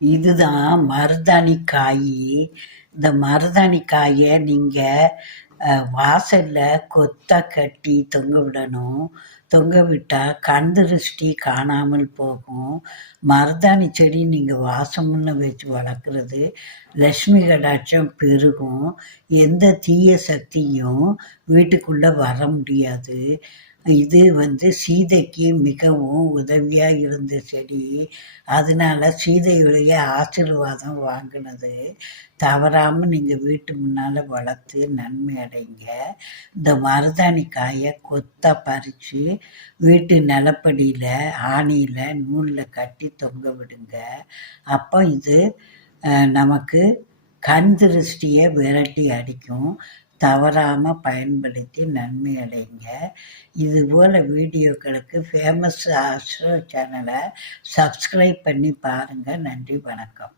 இதுதான் மருதாணி காய். இந்த மருதாணி காயை நீங்கள் வாசலில் கொத்தா கட்டி தொங்க விடணும். தொங்க விட்டால் கண் திருஷ்டி காணாமல் போகும். மருதாணி செடி நீங்கள் வாசம்னு வச்சு வளர்க்குறது லக்ஷ்மி கடாட்சம் பெருகும். எந்த தீய சக்தியும் வீட்டுக்குள்ளே வர முடியாது. இது சீதைக்கு மிகவும் உதவியாக இருந்த செடி. அதனால சீதையுடைய ஆசீர்வாதம் வாங்கினது. தவறாமல் நீங்கள் வீட்டு முன்னால் வளர்த்து நன்மை அடைங்க. இந்த மருதாணி காயை கொத்தா பறித்து வீட்டு நிலப்படியில் ஆணியில் நூலில் கட்டி தொங்க விடுங்க. அப்போ இது நமக்கு கண் திருஷ்டியை விரட்டி அடிக்கும். தவறாமல் பயன்படுத்தி நன்மை அடைங்க. இதுபோல் வீடியோக்களுக்கு ஃபேமஸ் ஆஸ்ட்ரோ சேனலை சப்ஸ்கிரைப் பண்ணி பாருங்கள். நன்றி, வணக்கம்.